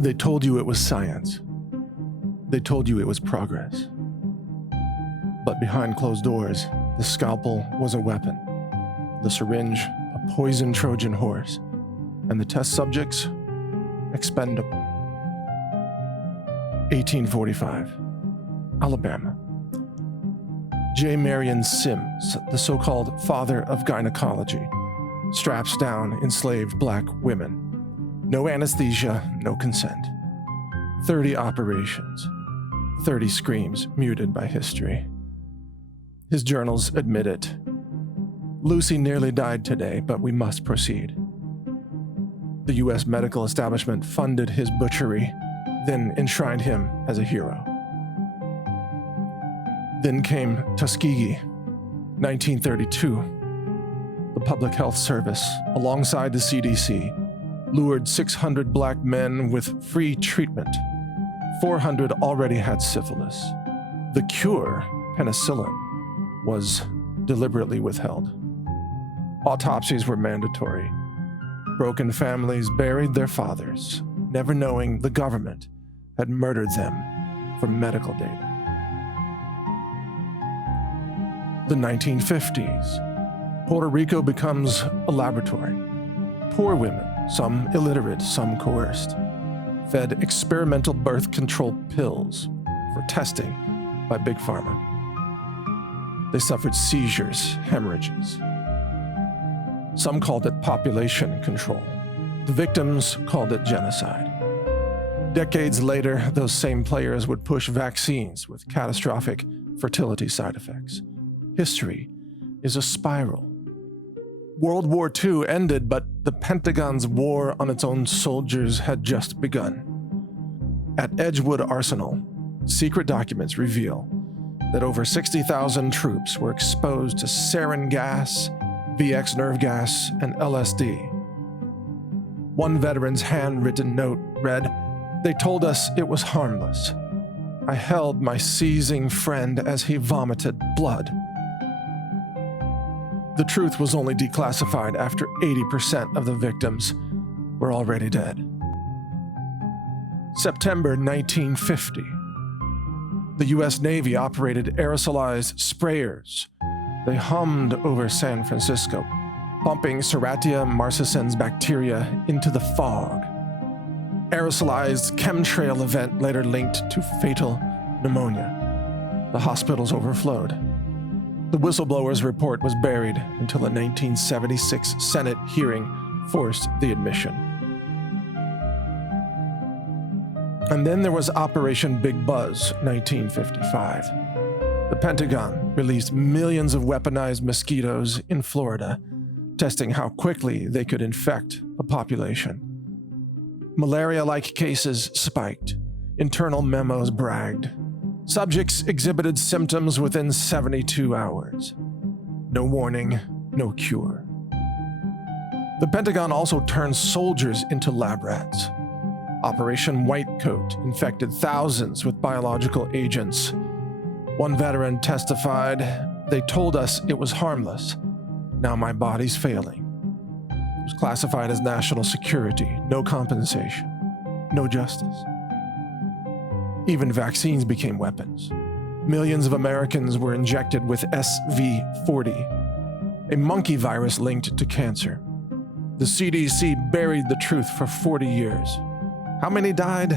They told you it was science. They told you it was progress. But behind closed doors, the scalpel was a weapon, the syringe a poisoned Trojan horse, and the test subjects expendable. 1845, Alabama. J. Marion Sims, the so-called father of gynecology, straps down enslaved black women. No anesthesia, no consent. 30 operations, 30 screams muted by history. His journals admit it. Lucy nearly died today, but we must proceed. The U.S. medical establishment funded his butchery, then enshrined him as a hero. Then came Tuskegee, 1932. The Public Health Service, alongside the CDC, lured 600 black men with free treatment. 400 already had syphilis. The cure, penicillin, was deliberately withheld. Autopsies were mandatory. Broken families buried their fathers, never knowing the government had murdered them for medical data. The 1950s. Puerto Rico becomes a laboratory. Poor women, some illiterate, some coerced, fed experimental birth control pills for testing by Big Pharma. They suffered seizures, hemorrhages. Some called it population control. The victims called it genocide. Decades later, those same players would push vaccines with catastrophic fertility side effects. History is a spiral. World War II ended, but the Pentagon's war on its own soldiers had just begun. At Edgewood Arsenal, secret documents reveal that over 60,000 troops were exposed to sarin gas, VX nerve gas, and LSD. One veteran's handwritten note read, "They told us it was harmless. I held my seizing friend as he vomited blood." The truth was only declassified after 80% of the victims were already dead. September 1950. The U.S. Navy operated aerosolized sprayers. They hummed over San Francisco, pumping Serratia marcescens bacteria into the fog. Aerosolized chemtrail event later linked to fatal pneumonia. The hospitals overflowed. The whistleblower's report was buried until a 1976 Senate hearing forced the admission. And then there was Operation Big Buzz, 1955. The Pentagon released millions of weaponized mosquitoes in Florida, testing how quickly they could infect a population. Malaria-like cases spiked. Internal memos bragged. Subjects exhibited symptoms within 72 hours. No warning, no cure. The Pentagon also turned soldiers into lab rats. Operation Whitecoat infected thousands with biological agents. One veteran testified, "They told us it was harmless. Now my body's failing." It was classified as national security, no compensation, no justice. Even vaccines became weapons. Millions of Americans were injected with SV40, a monkey virus linked to cancer. The CDC buried the truth for 40 years. How many died?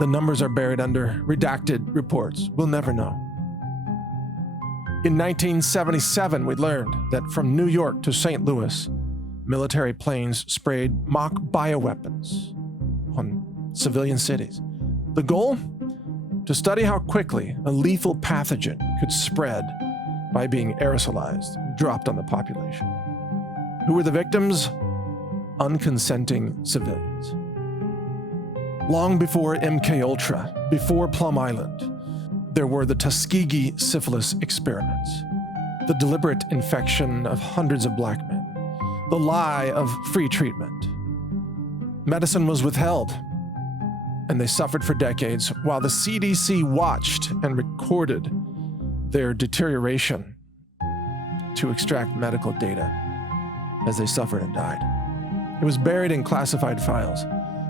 The numbers are buried under redacted reports. We'll never know. In 1977, we learned that from New York to St. Louis, military planes sprayed mock bioweapons on civilian cities. The goal? To study how quickly a lethal pathogen could spread by being aerosolized and dropped on the population. Who were the victims? Unconsenting civilians. Long before MKUltra, before Plum Island, there were the Tuskegee syphilis experiments, the deliberate infection of hundreds of black men, the lie of free treatment. Medicine was withheld, and they suffered for decades while the CDC watched and recorded their deterioration to extract medical data as they suffered and died. It was buried in classified files.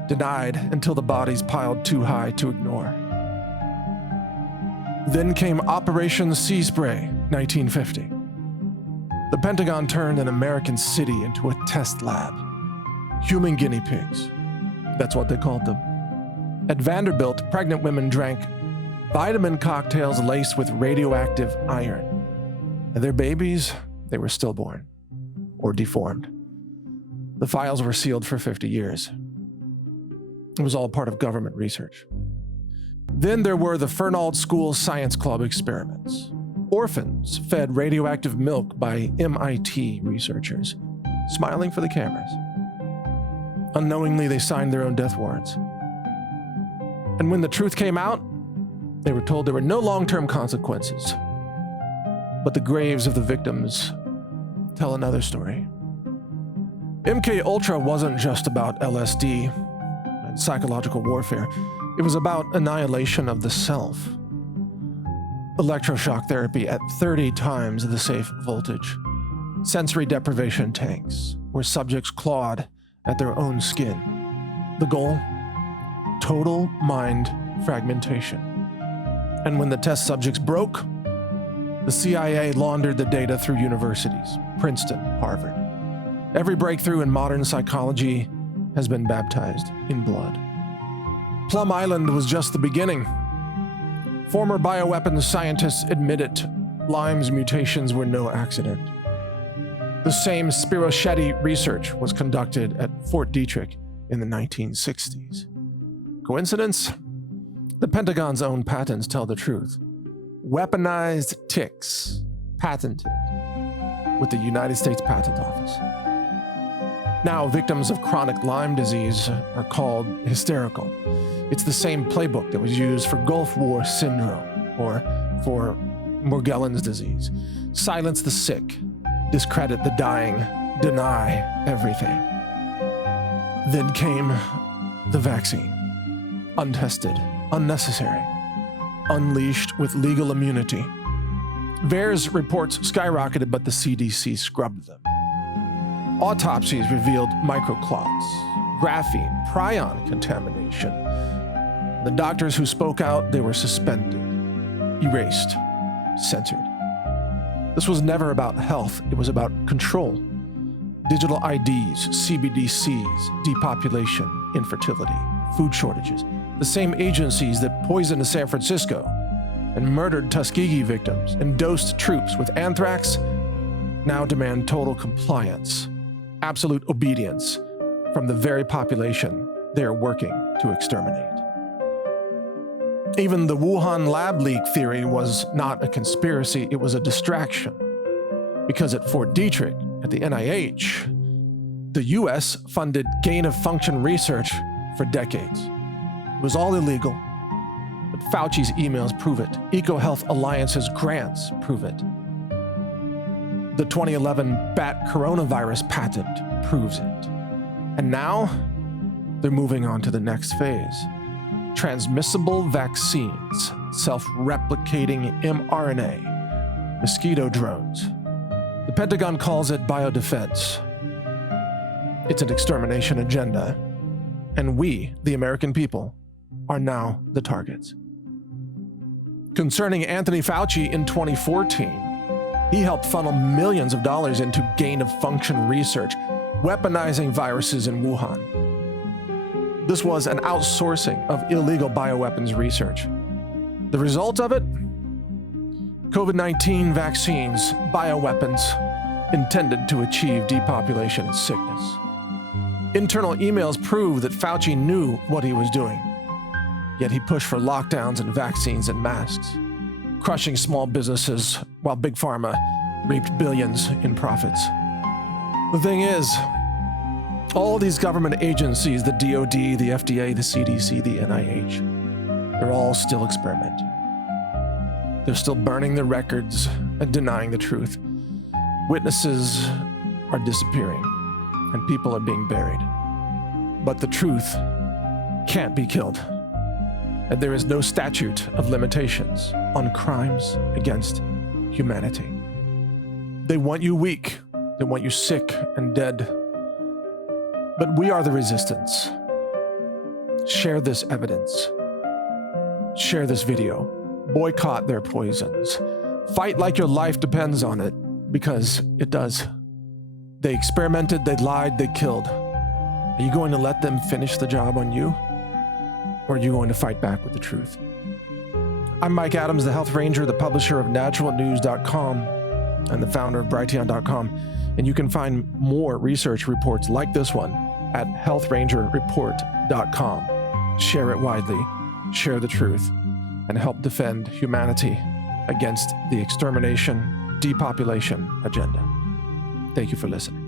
denied until the bodies piled too high to ignore. Then came Operation Sea Spray, 1950. The Pentagon turned an American city into a test lab. Human guinea pigs. That's what they called them. At Vanderbilt, pregnant women drank vitamin cocktails laced with radioactive iron. And their babies, they were stillborn or deformed. The files were sealed for 50 years. It was all part of government research. Then there were the Fernald School Science Club experiments. Orphans fed radioactive milk by MIT researchers, smiling for the cameras. Unknowingly, they signed their own death warrants. And when the truth came out, they were told there were no long-term consequences. But the graves of the victims tell another story. MK Ultra wasn't just about LSD and psychological warfare. It was about annihilation of the self. Electroshock therapy at 30 times the safe voltage. Sensory deprivation tanks, where subjects clawed at their own skin. The goal? Total mind fragmentation. And when the test subjects broke, the CIA laundered the data through universities, Princeton, Harvard. Every breakthrough in modern psychology has been baptized in blood. Plum Island was just the beginning. Former bioweapons scientists admitted Lyme's mutations were no accident. The same Spirochetti research was conducted at Fort Detrick in the 1960s. Coincidence? The Pentagon's own patents tell the truth. Weaponized ticks, patented with the United States Patent Office. Now, victims of chronic Lyme disease are called hysterical. It's the same playbook that was used for Gulf War syndrome or for Morgellons disease. Silence the sick, discredit the dying, deny everything. Then came the vaccine. Untested, unnecessary, unleashed with legal immunity. VAERS reports skyrocketed, but the CDC scrubbed them. Autopsies revealed microclots, graphene, prion contamination. The doctors who spoke out, they were suspended, erased, censored. This was never about health, it was about control. Digital IDs, CBDCs, depopulation, infertility, food shortages. The same agencies that poisoned San Francisco and murdered Tuskegee victims and dosed troops with anthrax now demand total compliance, absolute obedience from the very population they are working to exterminate. Even the Wuhan lab leak theory was not a conspiracy, it was a distraction. Because at Fort Detrick, at the NIH, the US funded gain-of-function research for decades. It was all illegal, but Fauci's emails prove it. EcoHealth Alliance's grants prove it. The 2011 bat coronavirus patent proves it. And now, they're moving on to the next phase. Transmissible vaccines, self-replicating mRNA, mosquito drones. The Pentagon calls it biodefense. It's an extermination agenda, and we, the American people, are now the targets. Concerning Anthony Fauci in 2014, he helped funnel millions of dollars into gain-of-function research, weaponizing viruses in Wuhan. This was an outsourcing of illegal bioweapons research. The result of it? COVID-19 vaccines, bioweapons, intended to achieve depopulation and sickness. Internal emails prove that Fauci knew what he was doing, yet he pushed for lockdowns and vaccines and masks, crushing small businesses while Big Pharma reaped billions in profits. The thing is, all these government agencies, the DoD, the FDA, the CDC, the NIH, they're all still experimenting. They're still burning the records and denying the truth. Witnesses are disappearing, and people are being buried. But the truth can't be killed, and there is no statute of limitations on crimes against humanity. They want you weak, they want you sick and dead. But we are the resistance. Share this evidence. Share this video. Boycott their poisons. Fight like your life depends on it, because it does. They experimented, they lied, they killed. Are you going to let them finish the job on you? Or are you going to fight back with the truth? I'm Mike Adams, the Health Ranger, the publisher of naturalnews.com and the founder of Brighteon.com. And you can find more research reports like this one at healthrangerreport.com. Share it widely, share the truth, and help defend humanity against the extermination, depopulation agenda. Thank you for listening.